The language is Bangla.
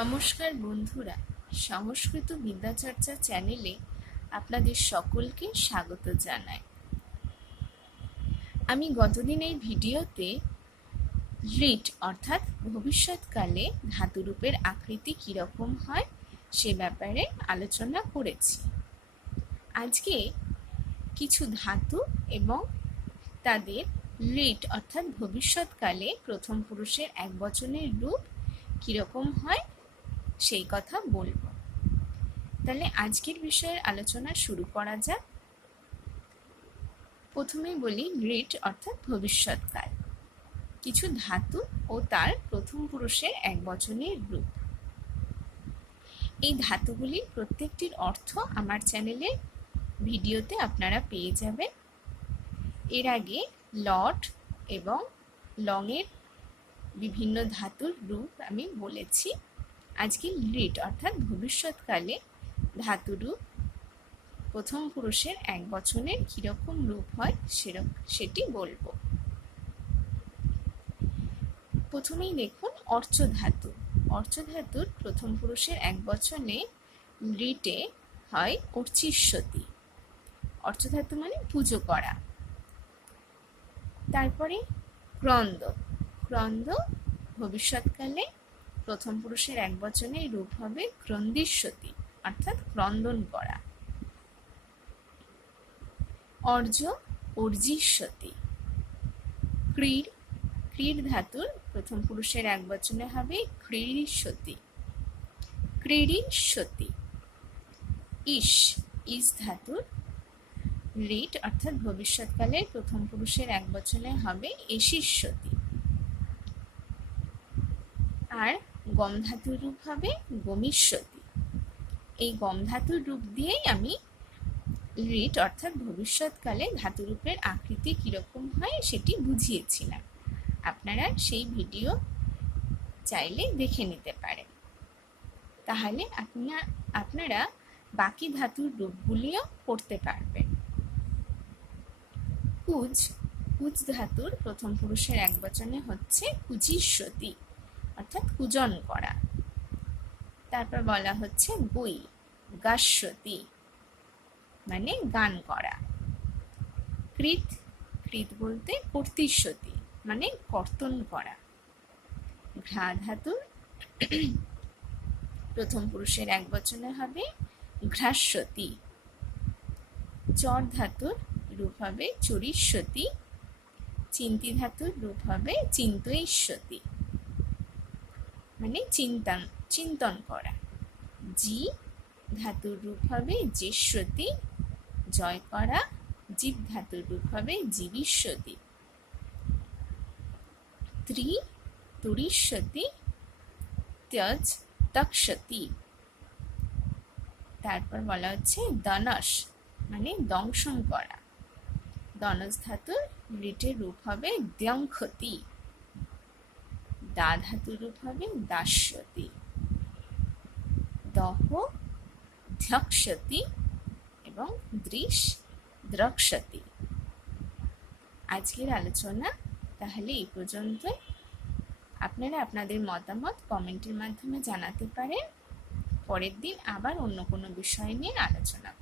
নমস্কার বন্ধুরা, সংস্কৃত বিদ্যাচর্চা চ্যানেলে আপনাদের সকলকে স্বাগত জানাই। আমি গতদিন এই ভিডিওতে রিট অর্থাৎ ভবিষ্যৎকালে ধাতুরূপের আকৃতি কীরকম হয় সে ব্যাপারে আলোচনা করেছি। আজকে কিছু ধাতু এবং তাদের রিট অর্থাৎ ভবিষ্যৎকালে প্রথম পুরুষের এক বচনের রূপ কীরকম হয় সেই কথা বলব। তাহলে আজকের বিষয়ের আলোচনা শুরু করা যাক। প্রথমে বলি রিট অর্থাৎ ভবিষ্যৎকাল। কিছু ধাতু ও তার প্রথম পুরুষের এক বচনের রূপ। এই ধাতুগুলি প্রত্যেকটির অর্থ আমার চ্যানেলে ভিডিওতে আপনারা পেয়ে যাবেন। এর আগে লট এবং লংয়ের বিভিন্ন ধাতুর রূপ আমি বলেছি। আজকে লিট অর্থাৎ ভবিষ্যৎকালে ধাতুরূপ প্রথম পুরুষের এক বছরের কীরকম রূপ হয় সেরকম সেটি বলব। প্রথমেই দেখুন, অর্চধাতু। অর্চধাতুর প্রথম পুরুষের এক বচনে লিটে হয় অর্চিষ্যতি। অর্চধাতু মানে পুজো করা। তারপরে ক্রন্দ। ক্রন্দ ভবিষ্যৎকালে প্রথম পুরুষের এক বচনে রূপ হবে ক্রন্দিস্বতী, অর্থাৎ ক্রন্দন করা। অর্জ অর্জিষ্যতি ক্রীড় ক্রীড় ধাতুর প্রথম পুরুষের এক বচনে হবে ক্রীড়িষ্যতি ক্রীড়িষ্যতি ইস ইস ধাতুর রিট, অর্থাৎ ভবিষ্যৎকালে প্রথম পুরুষের এক বচনে হবে এশিষ্যতি আর গম ধাতুর রূপ হবে গমিষ্যতি এই গম ধাতুর রূপ দিয়েই আমি রিট অর্থাৎ ভবিষ্যৎকালে ধাতুরূপের আকৃতি কীরকম হয় সেটি বুঝিয়েছিলাম। আপনারা সেই ভিডিও চাইলে দেখে নিতে পারেন। তাহলে আপনার আপনারা বাকি ধাতুর রূপগুলিও করতে পারবেন। কুজ কুজ ধাতুর প্রথম পুরুষের এক বচনে হচ্ছে কুচিষ্যতি অর্থাৎ পূজন করা। তারপর বলা হচ্ছে বই, গাস্যতি মানে গান করা। কৃত কৃত বলতে কর্তিষ্যতি মানে কর্তন করা। ঘ্রা ধাতুর প্রথম পুরুষের এক বচনে হবে ঘ্রাস্যতি। চর ধাতুর রূপ হবে চরিষ্যতি। চিন্তি ধাতুর রূপ হবে চিন্তৈষ্যতি মানে চিন্তন চিন্তন করা। জি, ধাতুর রূপ হবে জেশ্বতী জয় করা জীব ধাতুর রূপ হবে জীবিষ্যতি। ত্রি, তুরিষ্যতি, ত্যজ, তক্ষতি। তারপর বলা হচ্ছে দনস মানে দংশন করা। দনস ধাতুর লিটের রূপ হবে দ্যংক্ষতি দা হবে দাস্যতি। দহ ধ্যক্ষতি এবং দৃশ দ্রক্ষতি। আজকের আলোচনা তাহলে এই পর্যন্তই। আপনারা আপনাদের মতামত কমেন্টের মাধ্যমে জানাতে পারেন। পরের দিন আবার অন্য কোনো বিষয় নিয়ে আলোচনা